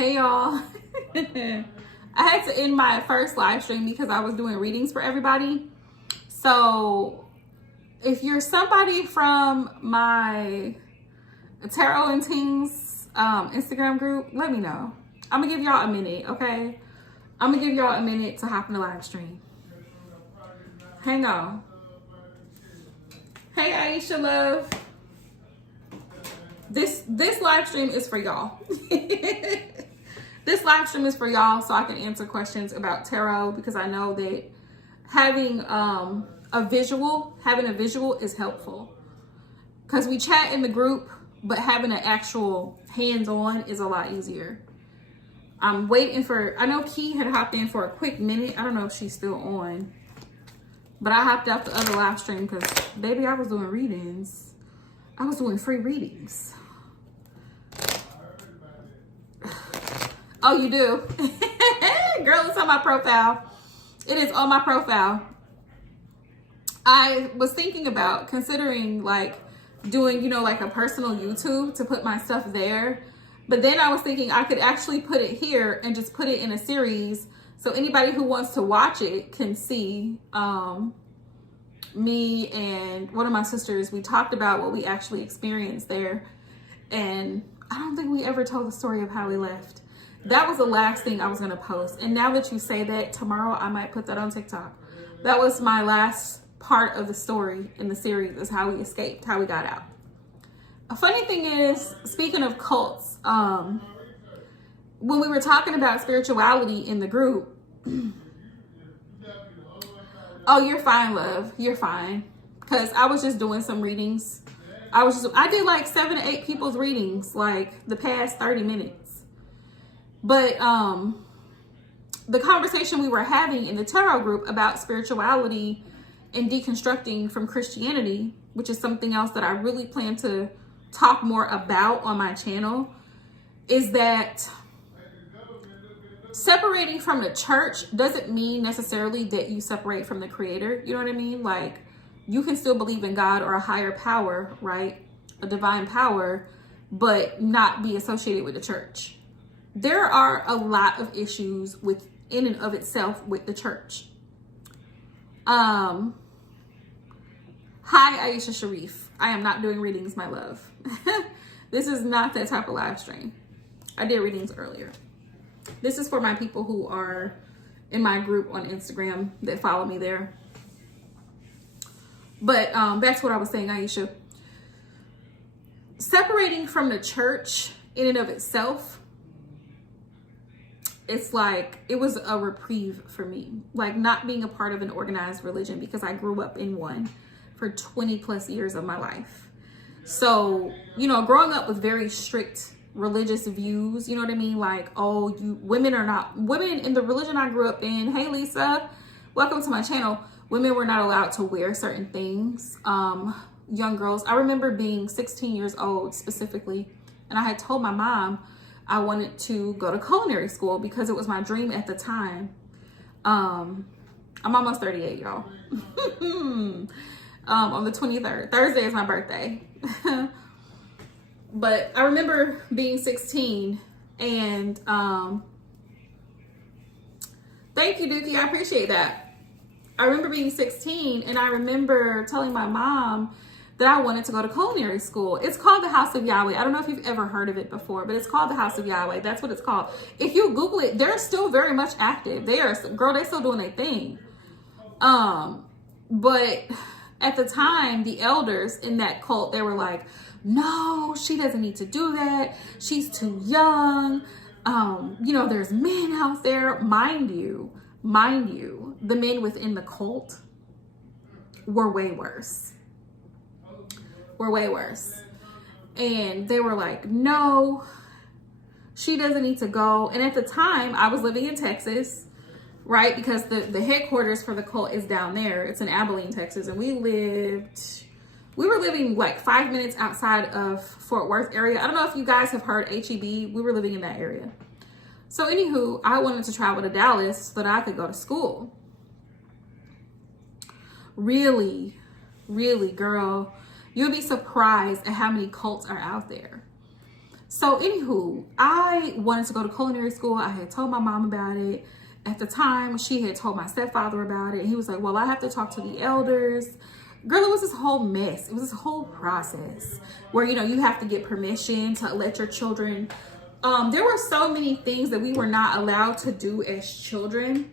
Hey y'all. I had to end my first live stream because I was doing readings for everybody. So if you're somebody from my Tarot and Teens Instagram group, let me know. I'm gonna give y'all a minute, okay? I'm gonna give y'all a minute to hop in the live stream. Hang on. Hey Aisha love. This live stream is for y'all. This live stream is for y'all so I can answer questions about tarot, because I know that having a visual is helpful. Because we chat in the group, but having an actual hands-on is a lot easier. I'm waiting for, I know Key had hopped in for a quick minute. I don't know if she's still on. But I hopped out the other live stream because, baby, I was doing readings. I was doing free readings. Oh, you do? Girl, it's on my profile. It is on my profile. I was thinking about considering like doing, like a personal YouTube to put my stuff there. But then I was thinking I could actually put it here and just put it in a series. So anybody who wants to watch it can see me and one of my sisters. We talked about what we actually experienced there. And I don't think we ever told the story of how we left. That was the last thing I was going to post. And now that you say that, tomorrow I might put that on TikTok. That was my last part of the story in the series, is how we escaped, how we got out. A funny thing is, speaking of cults, when we were talking about spirituality in the group, oh, you're fine, love. You're fine. Because I was just doing some readings. I did like 7 to 8 people's readings, like the past 30 minutes. But the conversation we were having in the tarot group about spirituality and deconstructing from Christianity, which is something else that I really plan to talk more about on my channel, is that separating from the church doesn't mean necessarily that you separate from the creator. You know what I mean? Like, you can still believe in God or a higher power, right? A divine power, but not be associated with the church. There are a lot of issues in and of itself with the church. Hi, Aisha Sharif. I am not doing readings, my love. This is not that type of live stream. I did readings earlier. This is for my people who are in my group on Instagram that follow me there. But back to what I was saying, Aisha. Separating from the church in and of itself, it's like, it was a reprieve for me. Like, not being a part of an organized religion, because I grew up in one for 20 plus years of my life. So, growing up with very strict religious views, you know what I mean? Like, oh, women in the religion I grew up in. Hey, Lisa, welcome to my channel. Women were not allowed to wear certain things. Young girls, I remember being 16 years old specifically, and I had told my mom I wanted to go to culinary school because it was my dream at the time. I'm almost 38, y'all. On the 23rd. Thursday is my birthday. But I remember being 16 and thank you, Dookie. I appreciate that. I remember being 16 and I remember telling my mom that I wanted to go to culinary school. It's called the House of Yahweh. I don't know if you've ever heard of it before, but it's called the House of Yahweh. That's what it's called. If you Google it, they're still very much active. They're still doing their thing. But at the time, the elders in that cult, they were like, no, she doesn't need to do that. She's too young. There's men out there. Mind you, the men within the cult were way worse. And they were like, no, she doesn't need to go. And at the time, I was living in Texas, right? Because the headquarters for the cult is down there. It's in Abilene, Texas. And we were living like 5 minutes outside of Fort Worth area. I don't know if you guys have heard HEB. We were living in that area. So anywho, I wanted to travel to Dallas so that I could go to school. Really, girl, you'll be surprised at how many cults are out there. So anywho, I wanted to go to culinary school. I had told my mom about it. At the time, she had told my stepfather about it. And he was like, well, I have to talk to the elders. Girl, it was this whole mess. It was this whole process where, you know, you have to get permission to let your children. There were so many things that we were not allowed to do as children.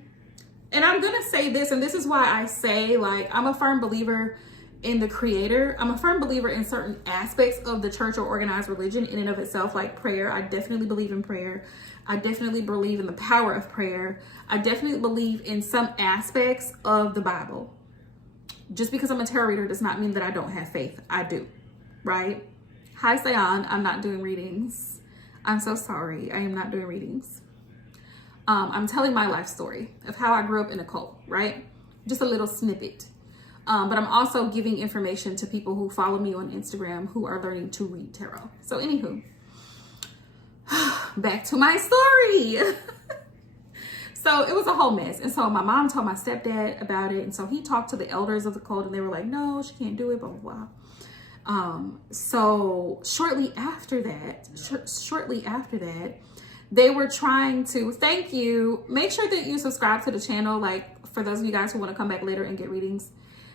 And I'm going to say this, and this is why I say, like, I'm a firm believer in the Creator. I'm a firm believer in certain aspects of the church or organized religion in and of itself, like prayer. I definitely believe in prayer. I definitely believe in the power of prayer. I definitely believe in some aspects of the Bible. Just because I'm a tarot reader does not mean that I don't have faith. I do, right? Hi, Sayan. I'm not doing readings. I'm so sorry. I am not doing readings. I'm telling my life story of how I grew up in a cult, right? Just a little snippet. But I'm also giving information to people who follow me on Instagram who are learning to read tarot. So anywho, back to my story. So it was a whole mess. And so my mom told my stepdad about it. And so he talked to the elders of the cult and they were like, no, she can't do it, blah, blah, blah. So shortly after that, they were trying to, thank you, make sure that you subscribe to the channel, like for those of you guys who want to come back later and get readings.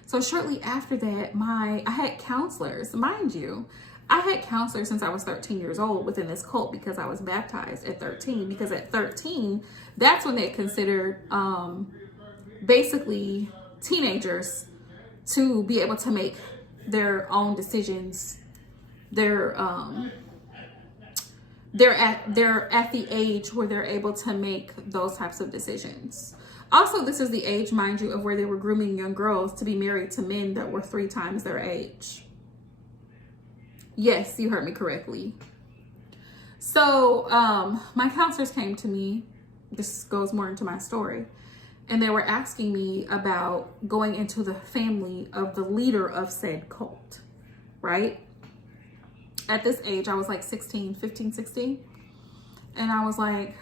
So shortly after that, I had counselors, mind you. I had counselors since I was 13 years old within this cult because I was baptized at 13. Because at 13, that's when they considered basically teenagers to be able to make their own decisions. They're at the age where they're able to make those types of decisions. Also, this is the age, mind you, of where they were grooming young girls to be married to men that were 3 times their age. Yes, you heard me correctly. So my counselors came to me. This goes more into my story. And they were asking me about going into the family of the leader of said cult, right? At this age, I was like 15, 16. And I was like,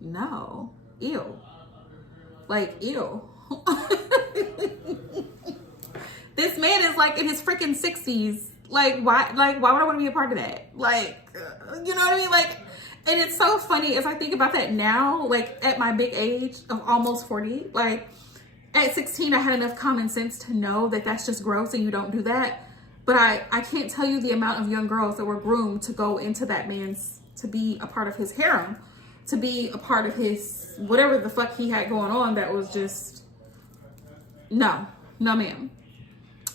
no, ew. Like, ew. This man is like in his freaking 60s. Like, why would I want to be a part of that? Like, you know what I mean? Like, and it's so funny as I think about that now, like at my big age of almost 40, like at 16, I had enough common sense to know that that's just gross and you don't do that. But I can't tell you the amount of young girls that were groomed to go into that man's, to be a part of his harem, to be a part of his, whatever the fuck he had going on that was just, no ma'am.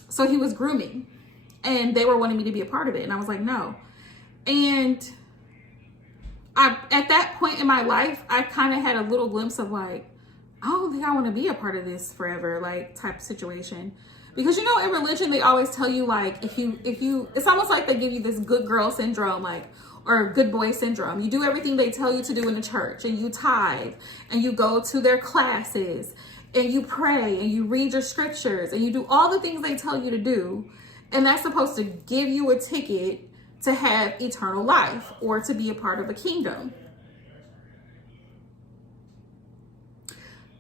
So he was grooming. And they were wanting me to be a part of it. And I was like, no. And at that point in my life, I kind of had a little glimpse of like, I don't think I want to be a part of this forever, like type of situation. Because, you know, in religion, they always tell you like, if you, it's almost like they give you this good girl syndrome, like, or good boy syndrome. You do everything they tell you to do in the church and you tithe and you go to their classes and you pray and you read your scriptures and you do all the things they tell you to do. And that's supposed to give you a ticket to have eternal life or to be a part of a kingdom.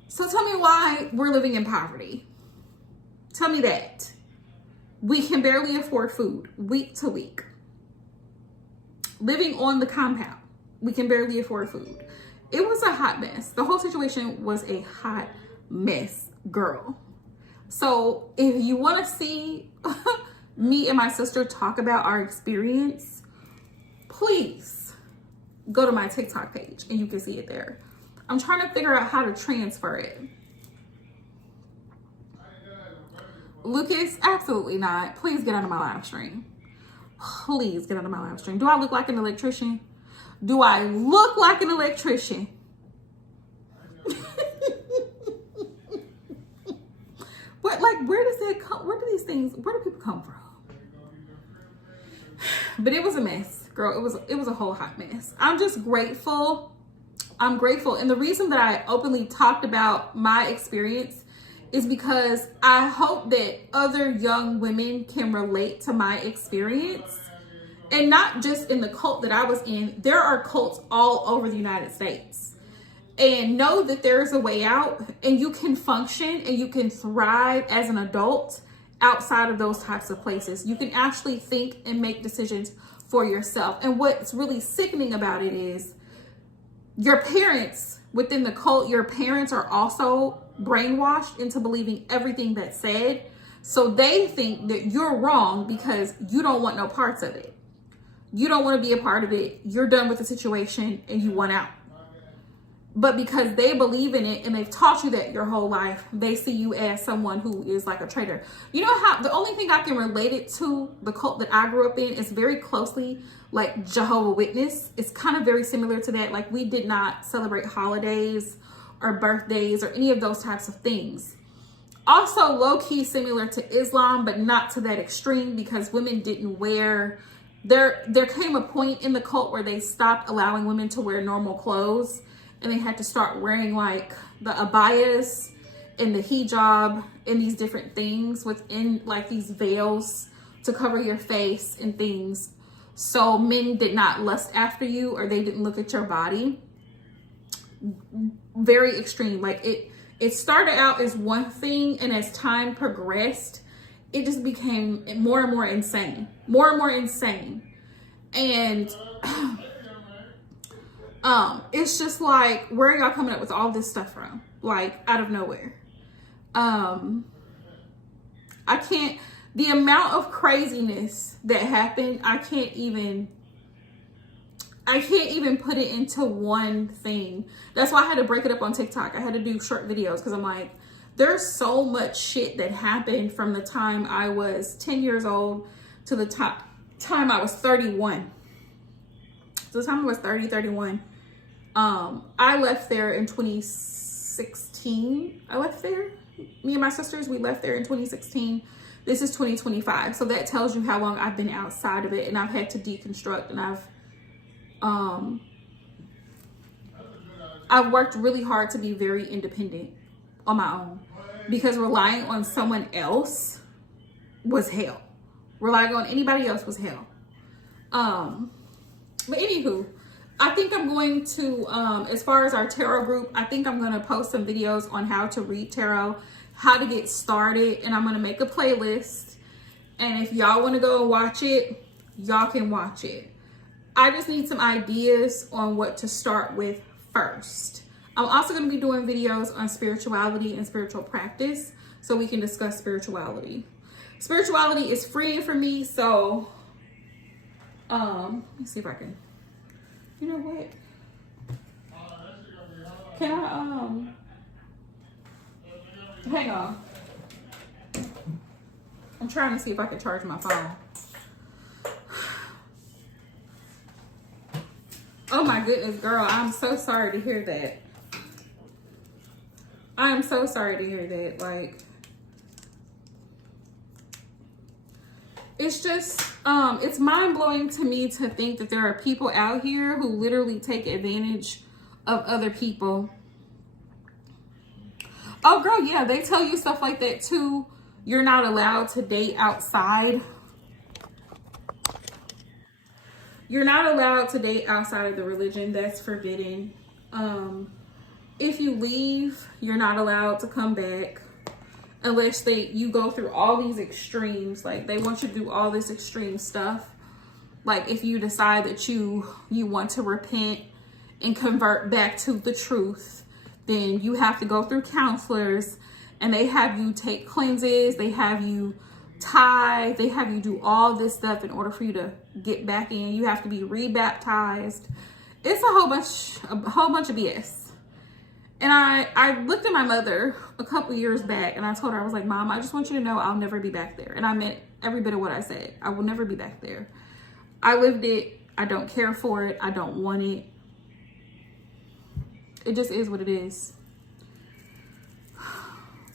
So tell me why we're living in poverty. Tell me that. We can barely afford food week to week. Living on the compound, we can barely afford food. It was a hot mess. The whole situation was a hot mess, girl. So if you want to see me and my sister talk about our experience, please go to my TikTok page and you can see it there. I'm trying to figure out how to transfer it. Lucas, absolutely not. Please get out of my live stream. Please get out of my live stream. Do I look like an electrician? Do I look like an electrician? What, like, where does that come? Where do these things, where do people come from? But it was a mess, girl. It was a whole hot mess. I'm just grateful. I'm grateful. And the reason that I openly talked about my experience is because I hope that other young women can relate to my experience. And not just in the cult that I was in. There are cults all over the United States. And know that there's a way out and you can function and you can thrive as an adult outside of those types of places. You can actually think and make decisions for yourself. And what's really sickening about it is your parents within the cult, your parents are also brainwashed into believing everything that's said. So they think that you're wrong because you don't want no parts of it. You don't want to be a part of it. You're done with the situation and you want out. But because they believe in it and they've taught you that your whole life, they see you as someone who is like a traitor. You know how the only thing I can relate it to, the cult that I grew up in, is very closely like Jehovah's Witness. It's kind of very similar to that. Like, we did not celebrate holidays or birthdays or any of those types of things. Also low-key similar to Islam, but not to that extreme, because women didn't wear, there came a point in the cult where they stopped allowing women to wear normal clothes. And they had to start wearing like the abayas and the hijab and these different things within like these veils to cover your face and things. So men did not lust after you, or they didn't look at your body. Very extreme. Like it started out as one thing, and as time progressed, it just became more and more insane. More and more insane. And it's just like, where are y'all coming up with all this stuff from? Like, out of nowhere. I can't, the amount of craziness that happened, I can't even put it into one thing. That's why I had to break it up on TikTok. I had to do short videos because I'm like, there's so much shit that happened from the time I was 10 years old to the time I was 31. So the time I was 31. I left there in 2016. I left there. Me and my sisters, we left there in 2016. This is 2025. So that tells you how long I've been outside of it, and I've had to deconstruct, and I've worked really hard to be very independent on my own, because relying on someone else was hell. Relying on anybody else was hell. But anywho, I think I'm going to, as far as our tarot group, I think I'm going to post some videos on how to read tarot, how to get started, and I'm going to make a playlist. And if y'all want to go and watch it, y'all can watch it. I just need some ideas on what to start with first. I'm also going to be doing videos on spirituality and spiritual practice, so we can discuss spirituality. Spirituality is freeing for me, so let me see if I can. You know what? Can I, hang on. I'm trying to see if I can charge my phone. Oh my goodness, girl, I'm so sorry to hear that. I am so sorry to hear that. Like, it's just, it's mind-blowing to me to think that there are people out here who literally take advantage of other people. Oh, girl, yeah, they tell you stuff like that, too. You're not allowed to date outside. You're not allowed to date outside of the religion. That's forbidden. If you leave, you're not allowed to come back. Unless you go through all these extremes. Like, they want you to do all this extreme stuff. Like, if you decide that you want to repent and convert back to the truth, then you have to go through counselors, and they have you take cleanses, they have you tithe, they have you do all this stuff in order for you to get back in. You have to be rebaptized. It's a whole bunch of BS. And I looked at my mother a couple years back, and I told her, I was like, Mom, I just want you to know I'll never be back there. And I meant every bit of what I said. I will never be back there. I lived it. I don't care for it. I don't want it. It just is what it is.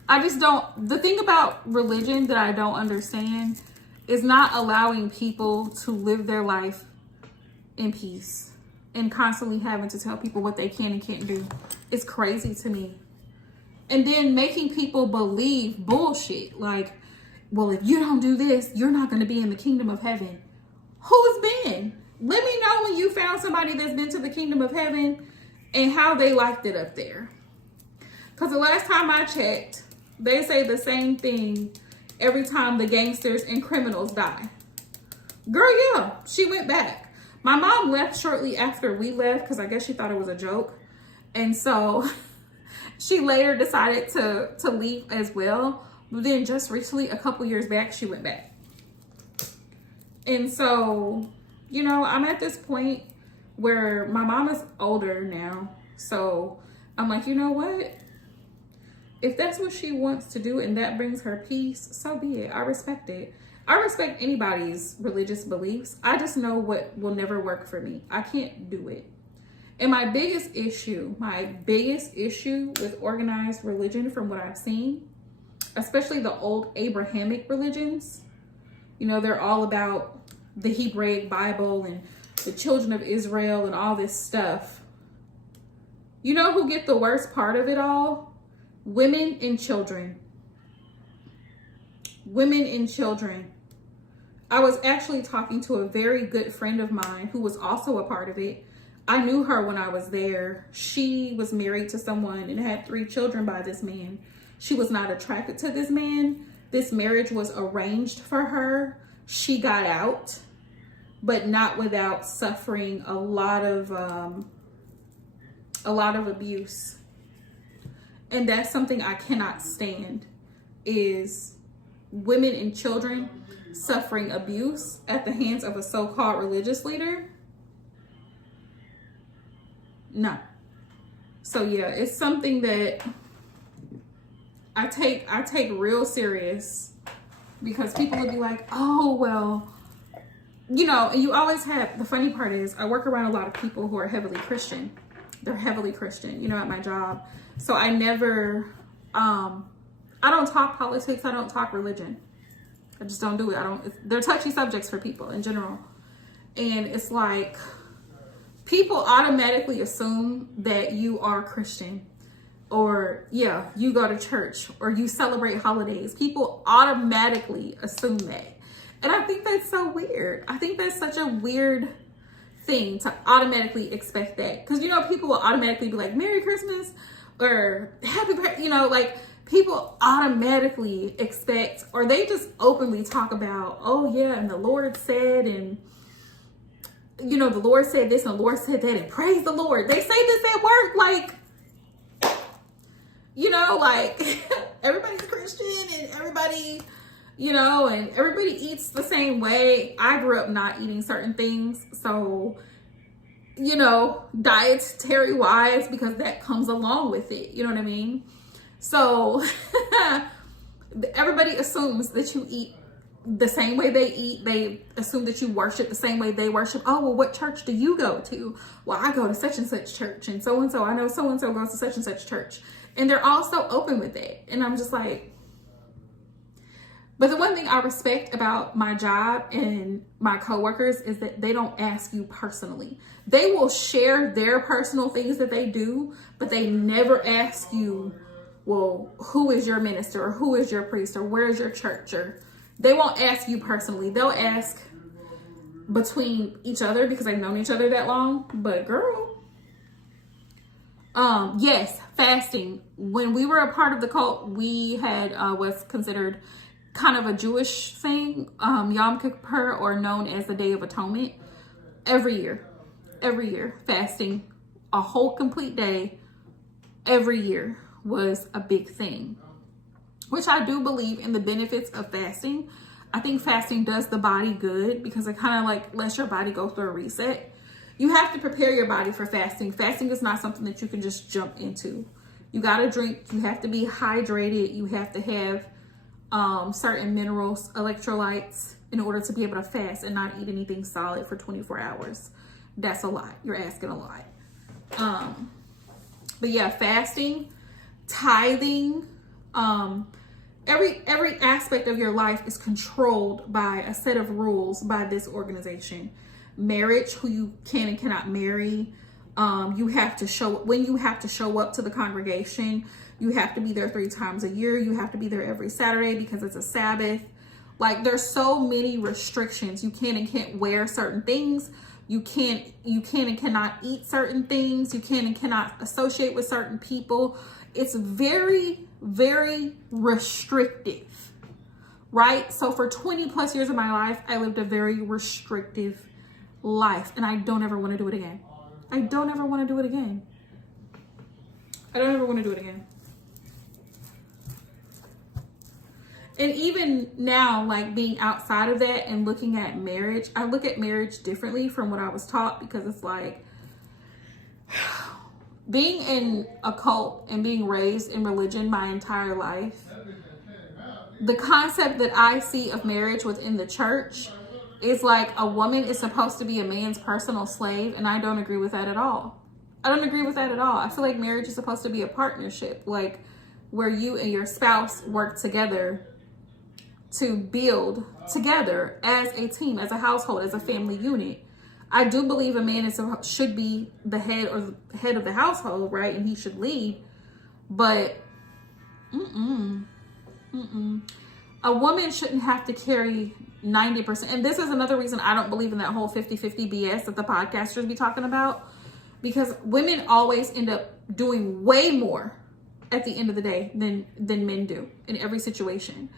I just don't, the thing about religion that I don't understand is not allowing people to live their life in peace and constantly having to tell people what they can and can't do. It's crazy to me. And then making people believe bullshit. Like, well, if you don't do this, you're not going to be in the kingdom of heaven. Who's been? Let me know when you found somebody that's been to the kingdom of heaven and how they liked it up there. Because the last time I checked, they say the same thing every time the gangsters and criminals die. Girl, yeah, she went back. My mom left shortly after we left because I guess she thought it was a joke. And so she later decided to leave as well. But then just recently, a couple years back, she went back. And so, you know, I'm at this point where my mom is older now. So I'm like, you know what? If that's what she wants to do and that brings her peace, so be it. I respect it. I respect anybody's religious beliefs. I just know what will never work for me. I can't do it. And my biggest issue with organized religion from what I've seen, especially the old Abrahamic religions, you know, they're all about the Hebraic Bible and the children of Israel and all this stuff. You know who get the worst part of it all? Women and children. Women and children. I was actually talking to a very good friend of mine who was also a part of it. I knew her when I was there. She was married to someone and had 3 children by this man. She was not attracted to this man. This marriage was arranged for her. She got out, but not without suffering a lot of abuse. And that's something I cannot stand, is women and children suffering abuse at the hands of a so-called religious leader. No. So yeah, it's something that I take real serious, because people would be like, oh, well, you know, and you always have, the funny part is I work around a lot of people who are heavily Christian. They're heavily Christian, you know, at my job. So I never, I don't talk politics. I don't talk religion. I just don't do it. They're touchy subjects for people in general. And it's like, people automatically assume that you are Christian, or yeah, you go to church, or you celebrate holidays. People automatically assume that. And I think that's so weird. I think that's such a weird thing to automatically expect that. Because, you know, people will automatically be like, Merry Christmas or Happy Birthday, you know, like people automatically expect, or they just openly talk about, oh yeah, and the Lord said, and you know, the Lord said this and the Lord said that, and praise the Lord. They say this at work, like, you know, like everybody's Christian and everybody, you know, and everybody eats the same way. I grew up not eating certain things. So, you know, dietary wise, because that comes along with it. You know what I mean? So everybody assumes that you eat the same way they eat. They assume that you worship the same way they worship. Oh, well, what church do you go to? Well, I go to such and such church, and so I know so and so goes to such and such church. And they're all so open with it. And I'm just like, but the one thing I respect about my job and my coworkers is that they don't ask you personally. They will share their personal things that they do, but they never ask you, well, who is your minister, or who is your priest, or where is your church? Or they won't ask you personally. They'll ask between each other because they've known each other that long. But girl, yes, fasting. When we were a part of the cult, we had what's considered kind of a Jewish thing, Yom Kippur, or known as the Day of Atonement. Every year, fasting a whole complete day every year was a big thing, which I do believe in the benefits of fasting. I think fasting does the body good because it kind of like lets your body go through a reset. You have to prepare your body for fasting. Fasting is not something that you can just jump into. You got to drink. You have to be hydrated. You have to have certain minerals, electrolytes, in order to be able to fast and not eat anything solid for 24 hours. That's a lot. You're asking a lot. But yeah, fasting, tithing, every aspect of your life is controlled by a set of rules by this organization. Marriage, who you can and cannot marry. You have to show up to the congregation. You have to be there 3 times a year. You have to be there every Saturday because it's a Sabbath. Like, there's so many restrictions. You can and can't wear certain things. You can and cannot eat certain things. You can and cannot associate with certain people. It's very, very restrictive right? So for 20 plus years of my life, I lived a very restrictive life, and I don't ever want to do it again. I don't ever want to do it again. I don't ever want to do it again. And even now, like being outside of that and looking at marriage, I look at marriage differently from what I was taught, because it's like being in a cult and being raised in religion my entire life, the concept that I see of marriage within the church is like a woman is supposed to be a man's personal slave, and I don't agree with that at all. I don't agree with that at all. I feel like marriage is supposed to be a partnership, like where you and your spouse work together to build together as a team, as a household, as a family unit. I do believe a man should be the head or the head of the household, right? And he should lead. But a woman shouldn't have to carry 90%. And this is another reason I don't believe in that whole 50-50 BS that the podcasters be talking about, because women always end up doing way more at the end of the day than men do in every situation.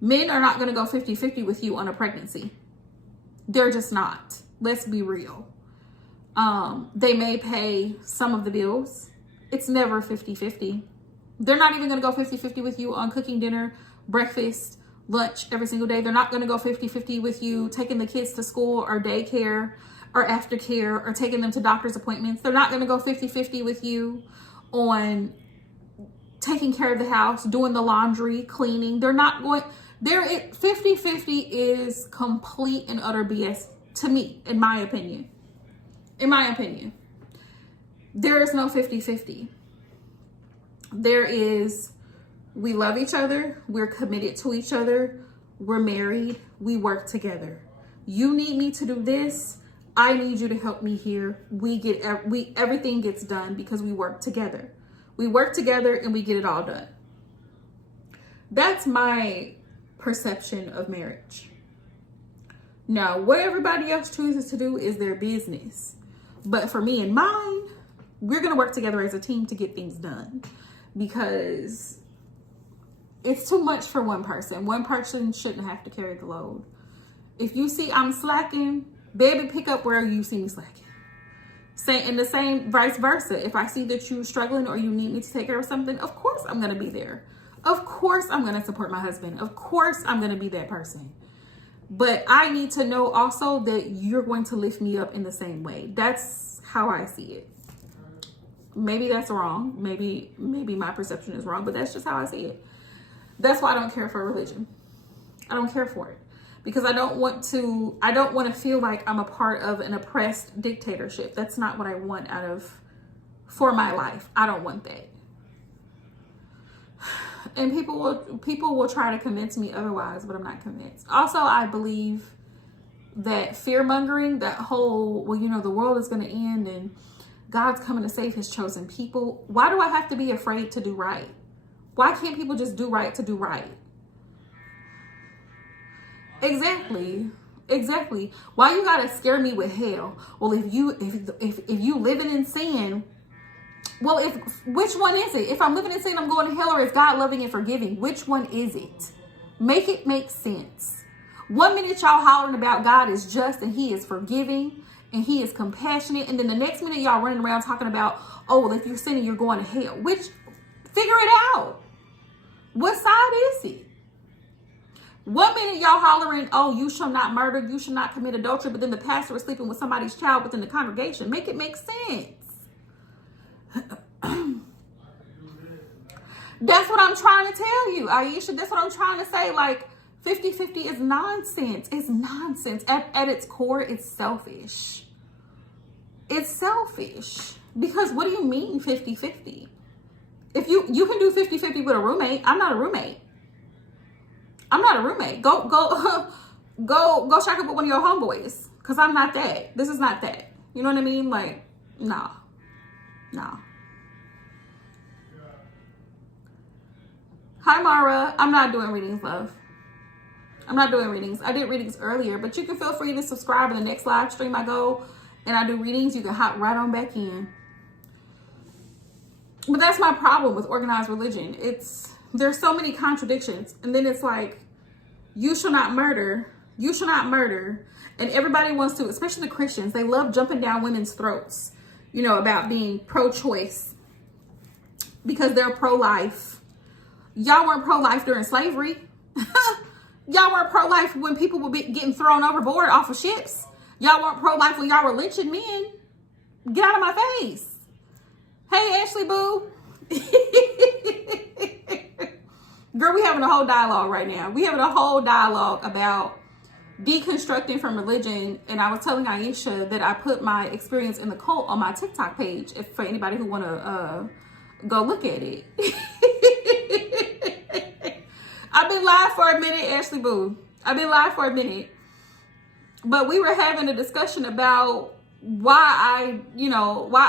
Men are not going to go 50-50 with you on a pregnancy. They're just not. Let's be real. They may pay some of the bills. It's never 50-50. They're not even going to go 50-50 with you on cooking dinner, breakfast, lunch every single day. They're not going to go 50-50 with you taking the kids to school or daycare or aftercare or taking them to doctor's appointments. They're not going to go 50-50 with you on taking care of the house, doing the laundry, cleaning. They're not going... 50-50 is complete and utter BS to me, in my opinion. In my opinion. There is no 50-50. There is, we love each other, we're committed to each other, we're married, we work together. You need me to do this, I need you to help me here. Everything gets done because we work together. We work together and we get it all done. That's my perception of marriage. Now, what everybody else chooses to do is their business. But for me and mine, we're going to work together as a team to get things done, because it's too much for one person. One person shouldn't have to carry the load. If you see I'm slacking, baby, pick up where you see me slacking. And the same vice versa. If I see that you're struggling or you need me to take care of something, of course I'm going to be there. Of course I'm going to support my husband. Of course I'm going to be that person. But I need to know also that you're going to lift me up in the same way. That's how I see it. Maybe that's wrong. Maybe my perception is wrong, but that's just how I see it. That's why I don't care for religion. I don't care for it. Because I don't want to feel like I'm a part of an oppressed dictatorship. That's not what I want for my life. I don't want that. And people will try to convince me otherwise, but I'm not convinced. Also, I believe that fear-mongering, that whole, well, the world is going to end and God's coming to save his chosen people. Why do I have to be afraid to do right? Why can't people just do right to do right? Exactly. Why you gotta scare me with hell? Well, if you living in sin, well, which one is it? If I'm living in sin, I'm going to hell, or is God loving and forgiving? Which one is it? Make it make sense. 1 minute y'all hollering about God is just and he is forgiving and he is compassionate, and then the next minute y'all running around talking about, oh, well, if you're sinning, you're going to hell. Figure it out. What side is it? 1 minute y'all hollering, oh, you shall not murder, you shall not commit adultery, but then the pastor is sleeping with somebody's child within the congregation. Make it make sense. That's what I'm trying to tell you, Aisha. That's what I'm trying to say. Like, 50-50 is nonsense. It's nonsense. At its core, it's selfish. It's selfish. Because what do you mean 50-50? If you can do 50-50 with a roommate, I'm not a roommate. Go check up with one of your homeboys. Because I'm not that. This is not that. You know what I mean? Like, no. Hi, Mara. I'm not doing readings, love. I'm not doing readings. I did readings earlier, but you can feel free to subscribe in the next live stream I go and I do readings. You can hop right on back in. But that's my problem with organized religion. There's so many contradictions. And then it's like, You shall not murder. You shall not murder. And everybody wants to, especially the Christians, they love jumping down women's throats, you know, about being pro-choice because they're pro-life. Y'all weren't pro-life during slavery. Y'all weren't pro-life when people were getting thrown overboard off of ships. Y'all weren't pro-life when y'all were lynching men. Get out of my face. Hey, Ashley Boo. Girl, we having a whole dialogue right now. We having a whole dialogue about deconstructing from religion. And I was telling Aisha that I put my experience in the cult on my TikTok page for anybody who want to go look at it. I've been live for a minute, Ashley Boo. I've been live for a minute. But we were having a discussion about why I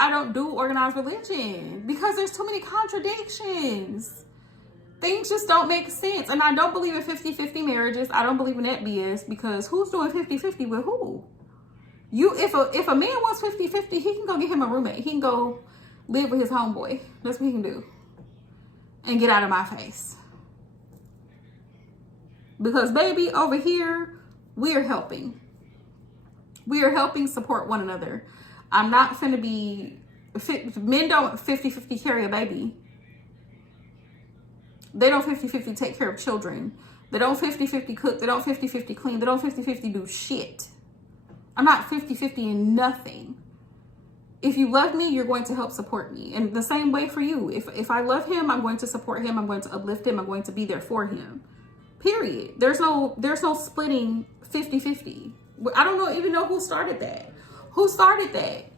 don't do organized religion. Because there's too many contradictions. Things just don't make sense. And I don't believe in 50-50 marriages. I don't believe in that BS, because who's doing 50-50 with who? If a man wants 50-50, he can go get him a roommate. He can go live with his homeboy. That's what he can do. And get out of my face. Because baby, over here, we are helping. We are helping support one another. I'm not finna be, men don't 50-50 carry a baby. They don't 50-50 take care of children. They don't 50-50 cook. They don't 50-50 clean. They don't 50-50 do shit. I'm not 50-50 in nothing. If you love me, you're going to help support me. And the same way for you. If I love him, I'm going to support him. I'm going to uplift him. I'm going to be there for him. Period. There's no splitting 50-50. I don't even know who started that. Who started that?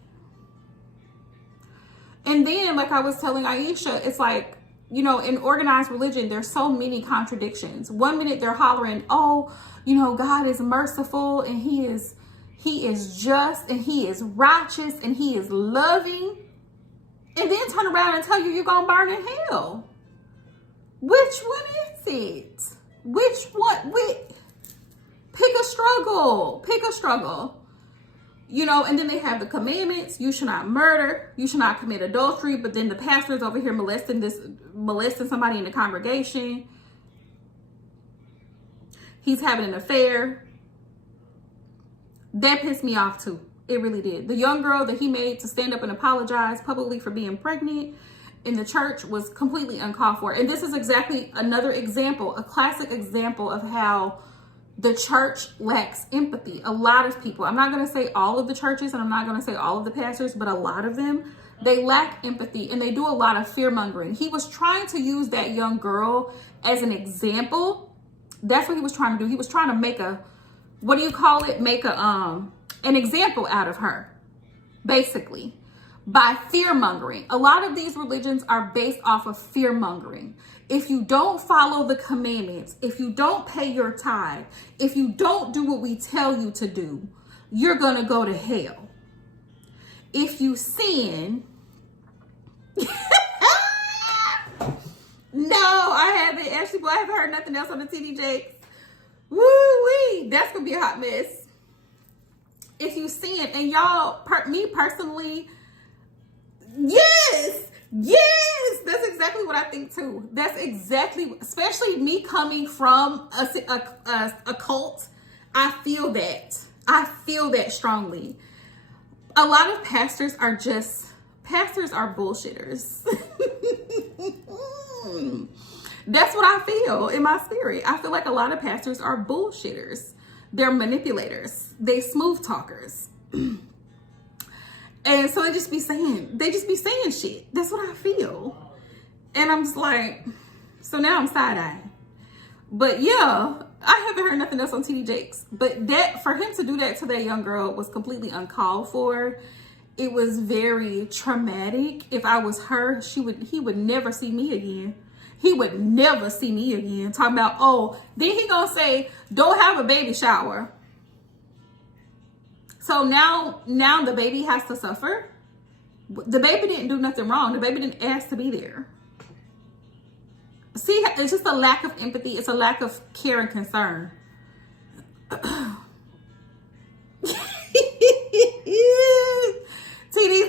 And then, like I was telling Aisha, it's like, you know, in organized religion, there's so many contradictions. One minute they're hollering, oh, you know, God is merciful and he is just and he is righteous and he is loving. And then turn around and tell you you're going to burn in hell. Which one is it? Which one? Pick a struggle. Pick a struggle. You know, and then they have the commandments. You should not murder. You should not commit adultery. But then the pastor's over here molesting somebody in the congregation. He's having an affair. That pissed me off too. It really did. The young girl that he made to stand up and apologize publicly for being pregnant in the church was completely uncalled for. And this is exactly another example, a classic example of how the church lacks empathy. A lot of people, I'm not going to say all of the churches and I'm not going to say all of the pastors, but a lot of them, they lack empathy and they do a lot of fear mongering. He was trying to use that young girl as an example. That's what he was trying to do. He was trying to make an example out of her, basically, by fear mongering. A lot of these religions are based off of fear mongering. If you don't follow the commandments, if you don't pay your tithe, if you don't do what we tell you to do, you're going to go to hell. If you sin, no, I haven't. Actually, I haven't heard nothing else on the TD Jakes. Woo-wee, that's going to be a hot mess. If you sin, and y'all, me personally, yes, that's exactly what I think too. That's exactly, especially me coming from a cult, I feel that. I feel that strongly. A lot of pastors are bullshitters. That's what I feel in my spirit. I feel like a lot of pastors are bullshitters. They're manipulators. They smooth talkers. And so they just be saying shit. That's what I feel. And I'm just like, so now I'm side-eyeing. But yeah, I haven't heard nothing else on TD Jakes. But that, for him to do that to that young girl was completely uncalled for. It was very traumatic. If I was her, he would never see me again. He would never see me again. Talking about, oh, then he gonna say, don't have a baby shower. So now the baby has to suffer. The baby didn't do nothing wrong. The baby didn't ask to be there. See, it's just a lack of empathy. It's a lack of care and concern. TD's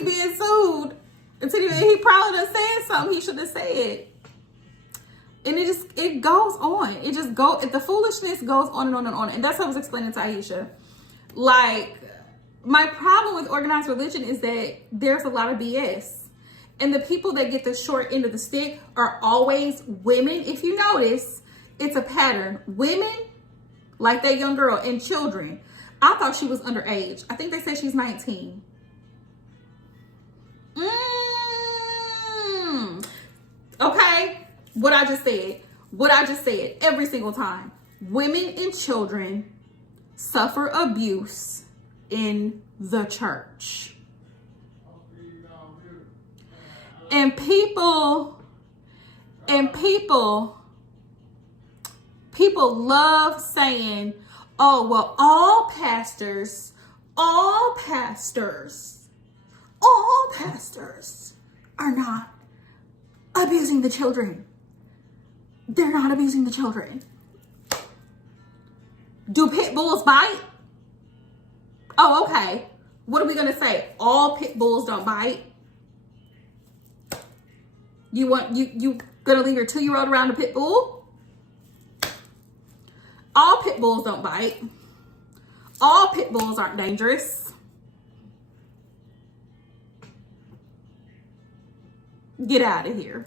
being sued. TD, he probably done said something he should have said. And it goes on. The foolishness goes on and on and on. And that's what I was explaining to Aisha. Like, my problem with organized religion is that there's a lot of BS. And the people that get the short end of the stick are always women. If you notice, it's a pattern. Women, like that young girl, and children. I thought she was underage. I think they said she's 19. Okay? What I just said every single time. Women and children suffer abuse in the church. And people love saying, oh, well, all pastors are not abusing the children. They're not abusing the children. Do pit bulls bite? Oh, okay. What are we going to say? All pit bulls don't bite? You gonna leave your 2-year-old around a pit bull? All pit bulls don't bite. All pit bulls aren't dangerous. Get out of here.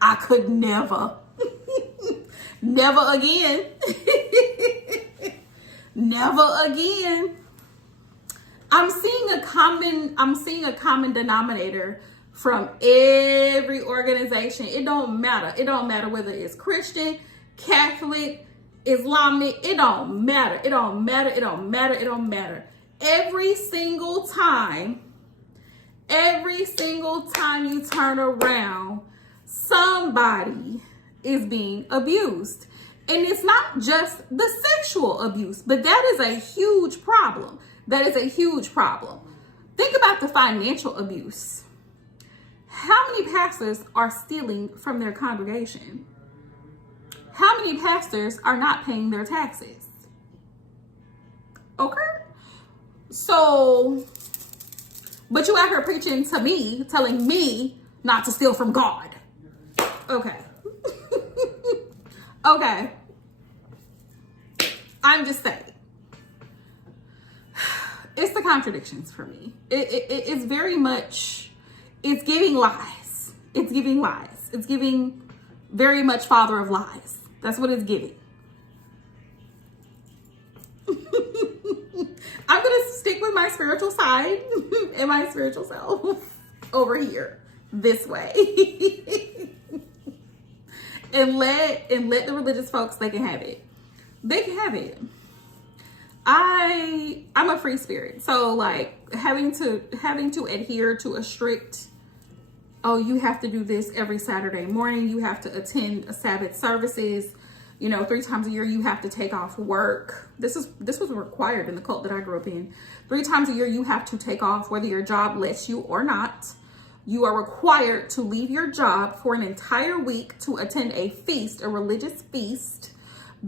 I could never. Never again. Never again. I'm seeing a common denominator from every organization. It don't matter. It don't matter whether it's Christian, Catholic, Islamic. It don't matter. It don't matter. It don't matter. It don't matter. Every single time you turn around, somebody is being abused. And it's not just the sexual abuse, but that is a huge problem. That is a huge problem. Think about the financial abuse. How many pastors are stealing from their congregation? How many pastors are not paying their taxes? Okay. So, but you out here preaching to me, telling me not to steal from God. Okay. Okay. I'm just saying. It's the contradictions for me. It's very much, it's giving lies. It's giving lies. It's giving very much father of lies. That's what it's giving. I'm going to stick with my spiritual side and my spiritual self over here this way. and let the religious folks, they can have it. They can have it. I'm a free spirit. So like having to adhere to a strict, oh, you have to do this every Saturday morning. You have to attend a Sabbath services, 3 times a year. You have to take off work. This was required in the cult that I grew up in. 3 times a year, you have to take off whether your job lets you or not. You are required to leave your job for an entire week to attend a feast, a religious feast,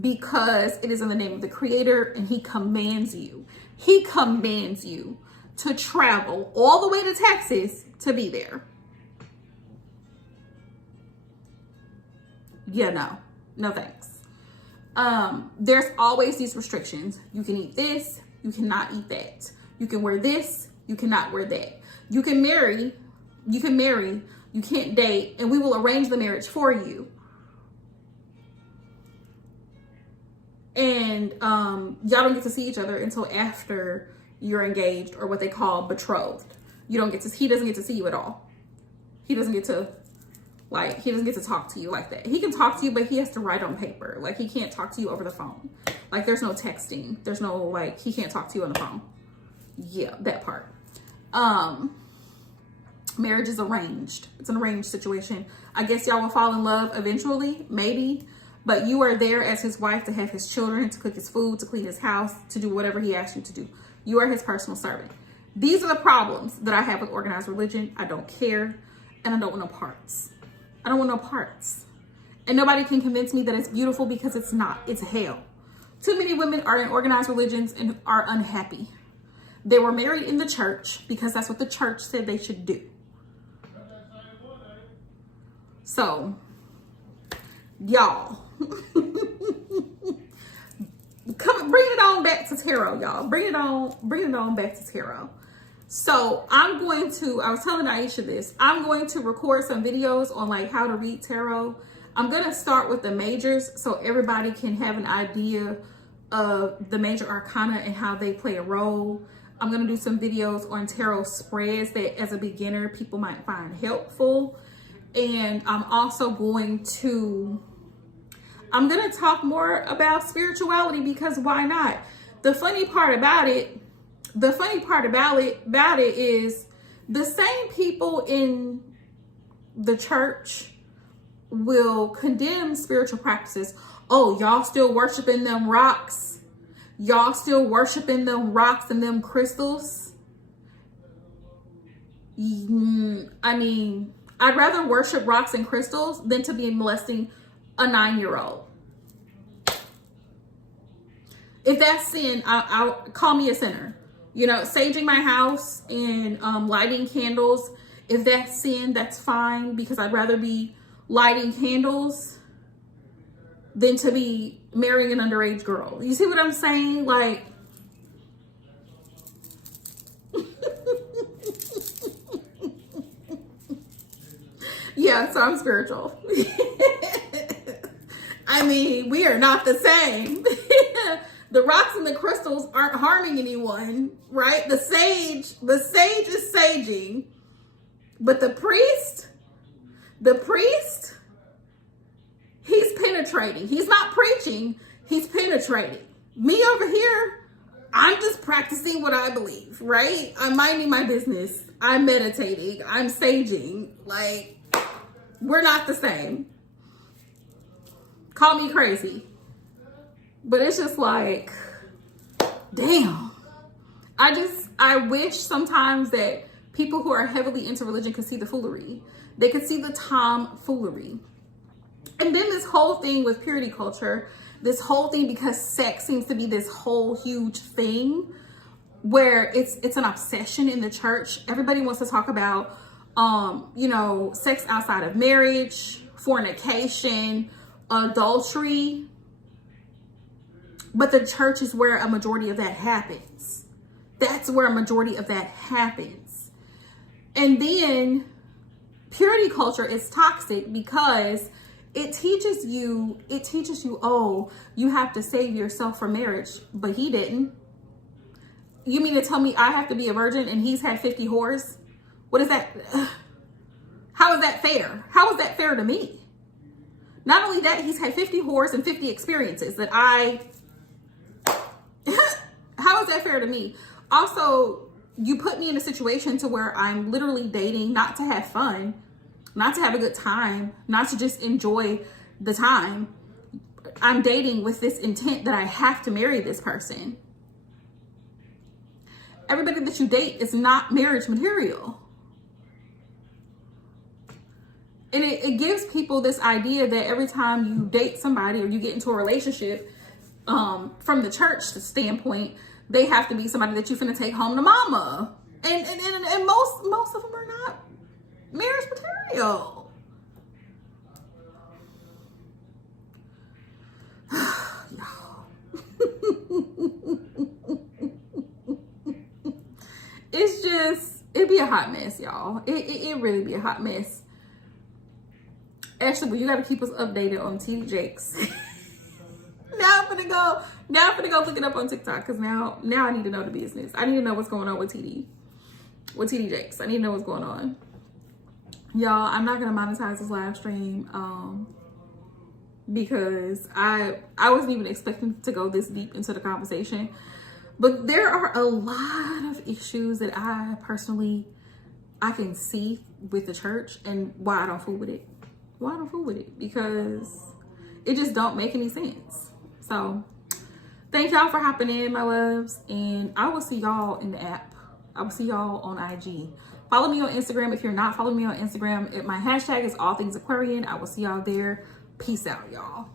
because it is in the name of the Creator and He commands you. He commands you to travel all the way to Texas to be there. Yeah, no thanks. There's always these restrictions. You can eat this, you cannot eat that. You can wear this, you cannot wear that. You can marry, you can't date, and we will arrange the marriage for you. And y'all don't get to see each other until after you're engaged, or what they call betrothed. He doesn't get to see you at all. He doesn't get to talk to you like that. He can talk to you, but he has to write on paper. Like, he can't talk to you over the phone. Like, there's no texting. There's no, he can't talk to you on the phone. Yeah, that part. Marriage is arranged. It's an arranged situation. I guess y'all will fall in love eventually, maybe. But you are there as his wife to have his children, to cook his food, to clean his house, to do whatever he asks you to do. You are his personal servant. These are the problems that I have with organized religion. I don't care, and I don't want no parts. I don't want no parts. And nobody can convince me that it's beautiful, because it's not. It's hell. Too many women are in organized religions and are unhappy. They were married in the church because that's what the church said they should do. So, y'all, bring it on back to tarot, y'all. Bring it on back to tarot. So I was telling Aisha this, I'm going to record some videos on like how to read tarot. I'm going to start with the majors so everybody can have an idea of the major arcana and how they play a role. I'm going to do some videos on tarot spreads that as a beginner people might find helpful. And I'm also going to talk more about spirituality, because why not? The funny part about it is the same people in the church will condemn spiritual practices. Oh, y'all still worshiping them rocks? Y'all still worshiping them rocks and them crystals? I mean, I'd rather worship rocks and crystals than to be molesting a 9-year-old. If that's sin, I'll call me a sinner. You know, saging my house and lighting candles, if that's sin, that's fine, because I'd rather be lighting candles than to be marrying an underage girl. You see what I'm saying? Like, yeah, so I'm spiritual. I mean, we are not the same. The rocks and the crystals aren't harming anyone, right? The sage is saging, but the priest, he's penetrating. He's not preaching, he's penetrating. Me over here, I'm just practicing what I believe, right? I'm minding my business. I'm meditating. I'm saging. Like, we're not the same. Call me crazy. But it's just like, damn. I wish sometimes that people who are heavily into religion could see the foolery. They could see the tomfoolery. And then this whole thing with purity culture, this whole thing, because sex seems to be this whole huge thing where it's an obsession in the church. Everybody wants to talk about, you know, sex outside of marriage, fornication, adultery. But the church is where a majority of that happens. That's where a majority of that happens. And then purity culture is toxic because it teaches you, oh, you have to save yourself for marriage, but he didn't. You mean to tell me I have to be a virgin and he's had 50 whores? What is that? How is that fair? How is that fair to me? Not only that, he's had 50 whores and 50 experiences that how is that fair to me? Also, you put me in a situation to where I'm literally dating not to have fun, not to have a good time, not to just enjoy the time. I'm dating with this intent that I have to marry this person. Everybody that you date is not marriage material. And it gives people this idea that every time you date somebody or you get into a relationship, from the church standpoint, they have to be somebody that you finna take home to mama. And most of them are not marriage material. It's just, it'd be a hot mess, y'all. It really be a hot mess. Actually, but you gotta keep us updated on TD Jakes. Now I'm gonna go look it up on TikTok, because now I need to know the business. I need to know what's going on with TD Jakes. I need to know what's going on. Y'all, I'm not gonna monetize this live stream because I wasn't even expecting to go this deep into the conversation. But there are a lot of issues that I can see with the church, and why I don't fool with it. Because it just don't make any sense. So thank y'all for hopping in, my loves, and I will see y'all in the app. I will see y'all on IG. Follow me on Instagram if you're not following me on Instagram. My hashtag is All Things Aquarian. I will see y'all there. Peace out, y'all.